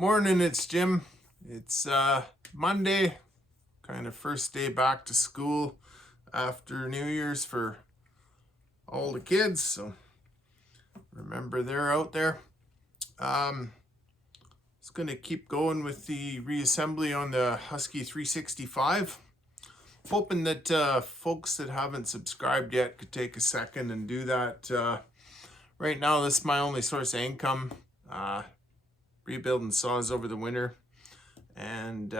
Morning, it's Jim. It's Monday, kind of first day back to school after New Year's for all the kids. So remember they're out there. It's going to keep going with the reassembly on the Husky 365. Hoping that folks that haven't subscribed yet could take a second and do that. Right now, this is my only source of income. Rebuilding saws over the winter, and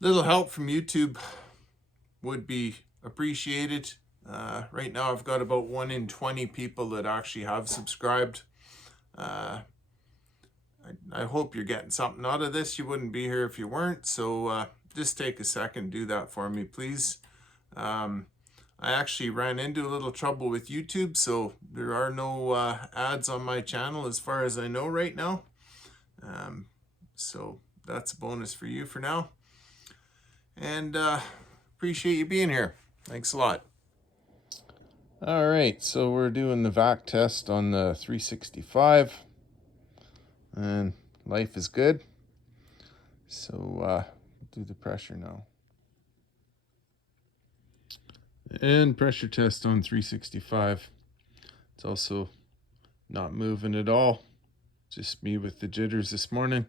little help from YouTube would be appreciated. Right now I've got about 1 in 20 people that actually have subscribed. I hope you're getting something out of this. You wouldn't be here if you weren't, so just take a second, do that for me, please. I actually ran into a little trouble with YouTube, so there are no ads on my channel as far as I know right now. So that's a bonus for you for now. And appreciate you being here. Thanks a lot. All right, so we're doing the vac test on the 365. And life is good. So we'll do the pressure now. And pressure test on 365. It's also not moving at all. Just me with the jitters this morning.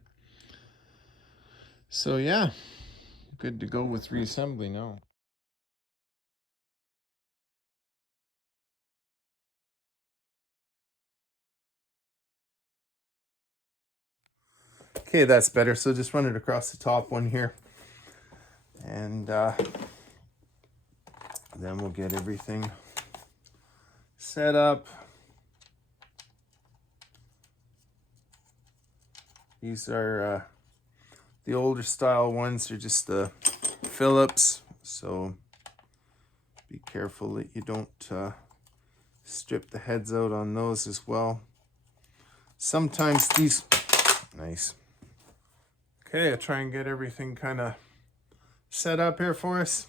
So yeah, good to go with reassembly now. Okay, that's better. So just run it across the top one here. And then we'll get everything set up. These are the older style ones. They're just the Phillips, so be careful that you don't strip the heads out on those as well. Sometimes these, nice. Okay, I'll try and get everything kind of set up here for us.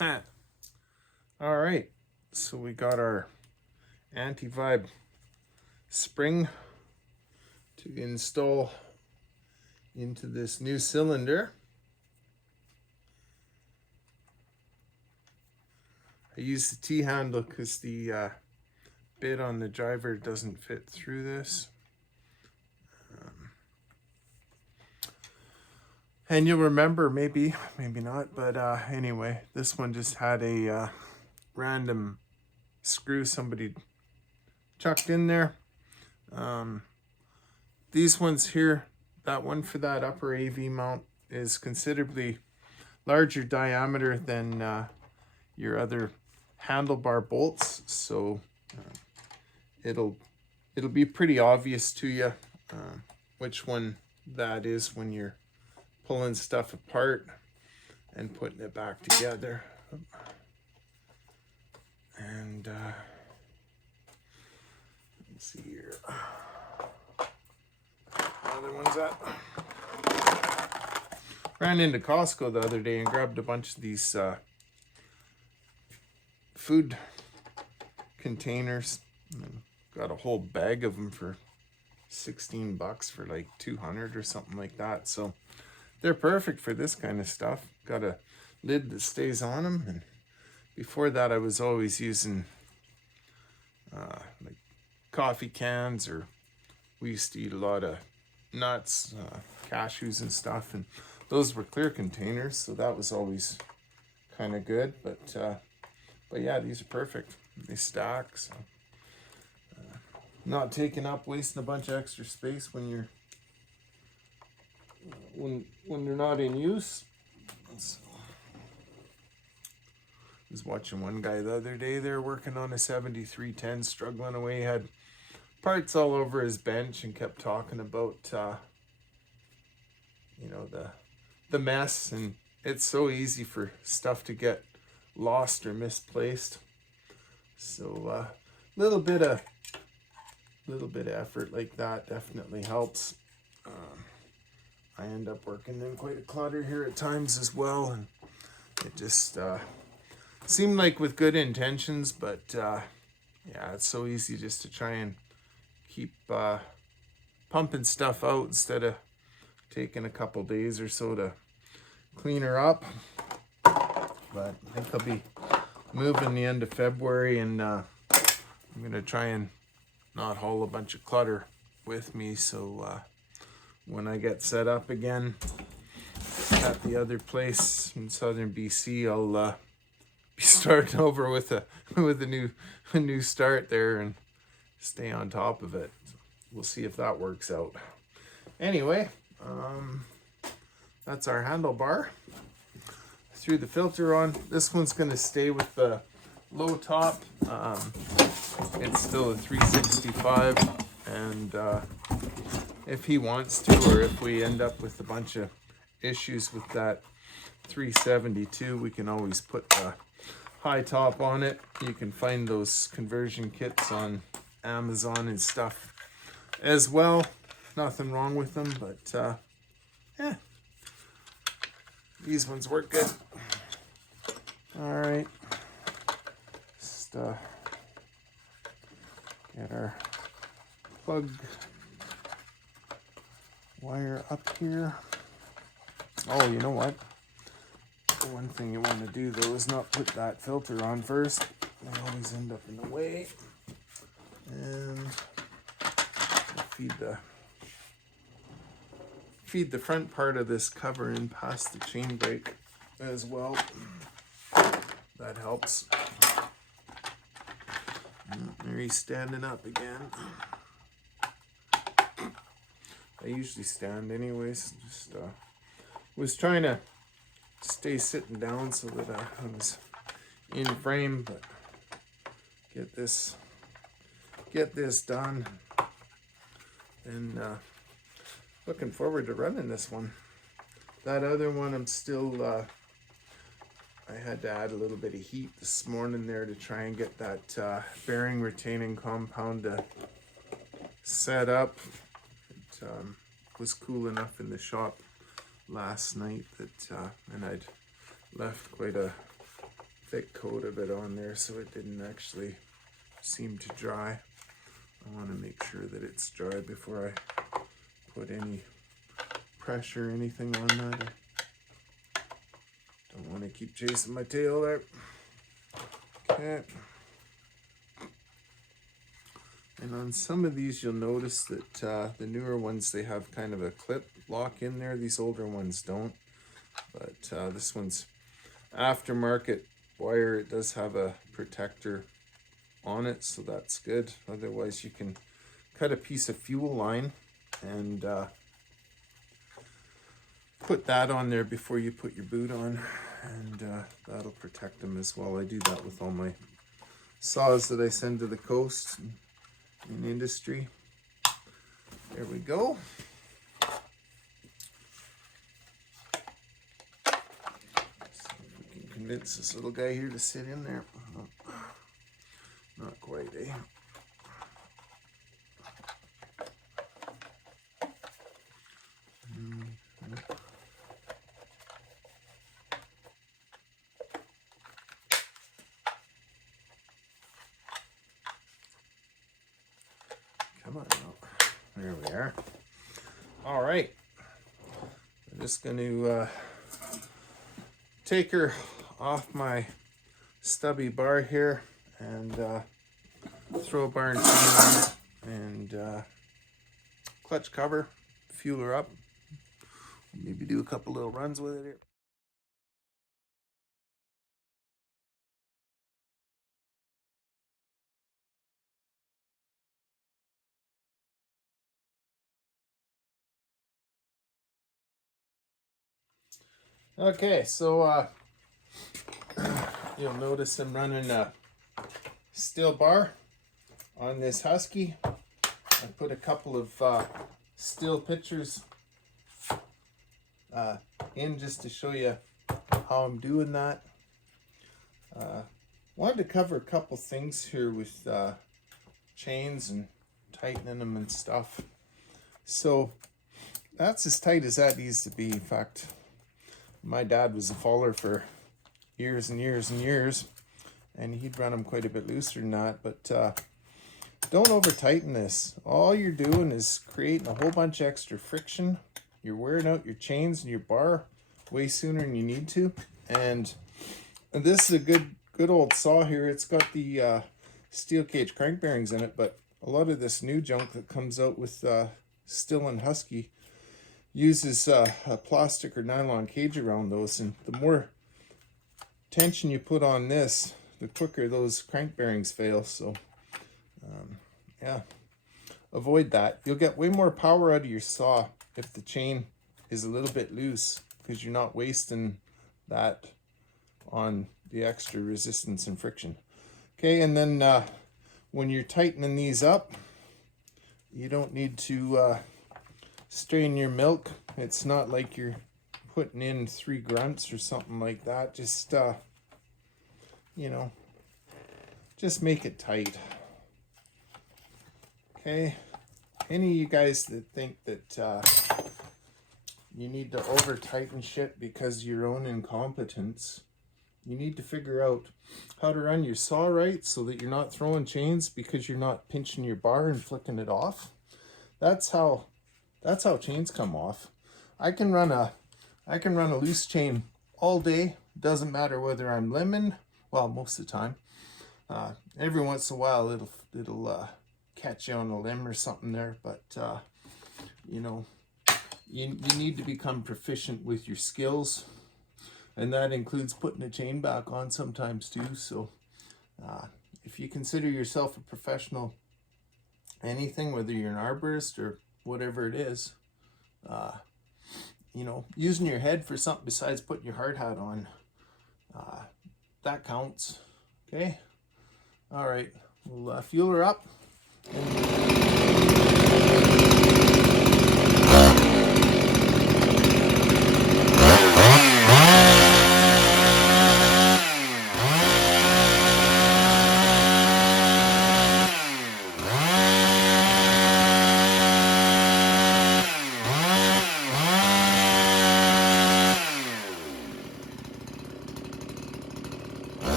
All right, so we got our anti-vibe spring to install into this new cylinder. I use the T-handle because the bit on the driver doesn't fit through this. And you'll remember, maybe not, but anyway, this one just had a random screw somebody chucked in there. These ones here, that one for that upper AV mount is considerably larger diameter than your other handlebar bolts, so it'll be pretty obvious to you which one that is when you're pulling stuff apart and putting it back together. And let's see here. Other one's at. Ran into Costco the other day and grabbed a bunch of these food containers. Got a whole bag of them for $16 for like 200 or something like that. So they're perfect for this kind of stuff. Got a lid that stays on them. And before that, I was always using like coffee cans, or we used to eat a lot of nuts, cashews and stuff, and those were clear containers, so that was always kind of good. But yeah, these are perfect. They stack, so not taking up, wasting a bunch of extra space when you're when they're not in use. So, I was watching one guy the other day. They're working on a 7310, struggling away, had parts all over his bench, and kept talking about you know, the mess. And it's so easy for stuff to get lost or misplaced. So little bit of effort like that definitely helps. I end up working in quite a clutter here at times as well, and it just seemed like with good intentions, but yeah, it's so easy just to try and keep pumping stuff out instead of taking a couple days or so to clean her up. But I think I'll be moving the end of February, and I'm gonna try and not haul a bunch of clutter with me, so when I get set up again at the other place in southern BC, I'll be starting over with a new start there and stay on top of it. We'll see if that works out. Anyway, that's our handlebar. Threw the filter on. This one's going to stay with the low top. It's still a 365, and if he wants to, or if we end up with a bunch of issues with that 372, we can always put the high top on it. You can find those conversion kits on Amazon and stuff as well. Nothing wrong with them, but yeah, these ones work good. All right, just get our plug wire up here. Oh, you know what? The one thing you want to do though is not put that filter on first. They always end up in the way. And feed the front part of this cover in past the chain brake as well. That helps. There he's standing up again. I usually stand anyways. Just was trying to stay sitting down so that I was in frame, but get this done, and looking forward to running this one. That other one, I'm still I had to add a little bit of heat this morning there to try and get that bearing retaining compound to set up. It was cool enough in the shop last night that and I'd left quite a thick coat of it on there, so it didn't actually seem to dry. I want to make sure that it's dry before I put any pressure or anything on that. I don't want to keep chasing my tail there. Okay. And on some of these, you'll notice that the newer ones, they have kind of a clip lock in there. These older ones don't. But this one's aftermarket wire. It does have a protector on it, so that's good. Otherwise, you can cut a piece of fuel line and put that on there before you put your boot on, and that'll protect them as well. I do that with all my saws that I send to the coast in industry. There we go. See if we can convince this little guy here to sit in there. Not quite, eh? Come on now. There we are. All right. I'm just going to take her off my stubby bar here and throw a bar and chain on it and clutch cover, fuel her up, maybe do a couple little runs with it here. Okay, so you'll notice I'm running a steel bar on this Husky. I put a couple of steel pictures in just to show you how I'm doing that. Wanted to cover a couple things here with chains and tightening them and stuff. So that's as tight as that needs to be. In fact, my dad was a faller for years and years and years, and he'd run them quite a bit looser than that. But don't over tighten this. All you're doing is creating a whole bunch of extra friction. You're wearing out your chains and your bar way sooner than you need to. And this is a good old saw here. It's got the steel cage crank bearings in it, but a lot of this new junk that comes out with Stihl and Husky uses a plastic or nylon cage around those, and the more tension you put on this, the quicker those crank bearings fail. So yeah, avoid that. You'll get way more power out of your saw if the chain is a little bit loose, because you're not wasting that on the extra resistance and friction. Okay, and then when you're tightening these up, you don't need to strain your milk. It's not like you're putting in 3 grunts or something like that. Just you know, just make it tight. Okay, any of you guys that think that you need to over tighten shit because of your own incompetence, you need to figure out how to run your saw right so that you're not throwing chains because you're not pinching your bar and flicking it off. That's how chains come off. I can run a loose chain all day. Doesn't matter whether I'm limbing. Well, most of the time. Every once in a while it'll catch you on a limb or something there, but you know, you need to become proficient with your skills, and that includes putting a chain back on sometimes too. So if you consider yourself a professional anything, whether you're an arborist or whatever it is, you know, using your head for something besides putting your hard hat on, that counts. Okay, all right, we'll fuel her up.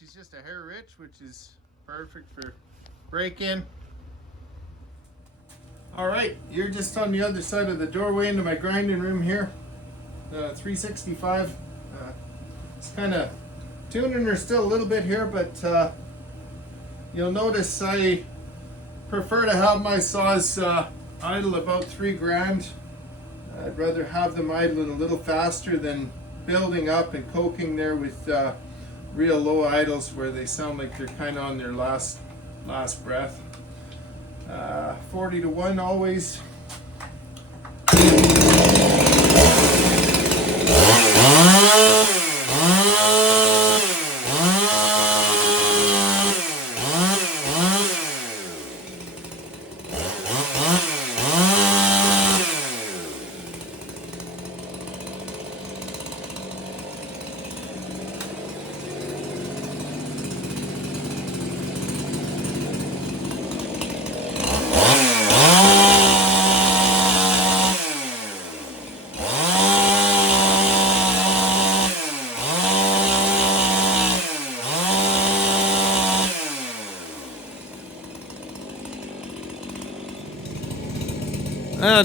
She's just a hair rich, which is perfect for break-in. All right, you're just on the other side of the doorway into my grinding room here. The 365. It's kind of tuning her still a little bit here, but you'll notice I prefer to have my saws idle about 3 grand. I'd rather have them idling a little faster than building up and coking there with real low idles where they sound like they're kind of on their last breath. 40 to 1 always.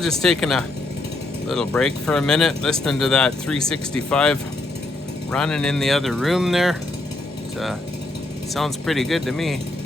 Just taking a little break for a minute, listening to that 365 running in the other room there. It sounds pretty good to me.